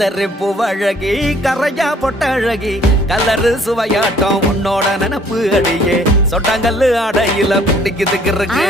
கத்தரிப்பு அழகி கரையா பொட்ட அழகி கலரு சுவையாட்டம் உன்னோட நினப்பு அடியே சொட்டாங்கல்லு அடையில பிடிக்குதுக்கு இருக்கு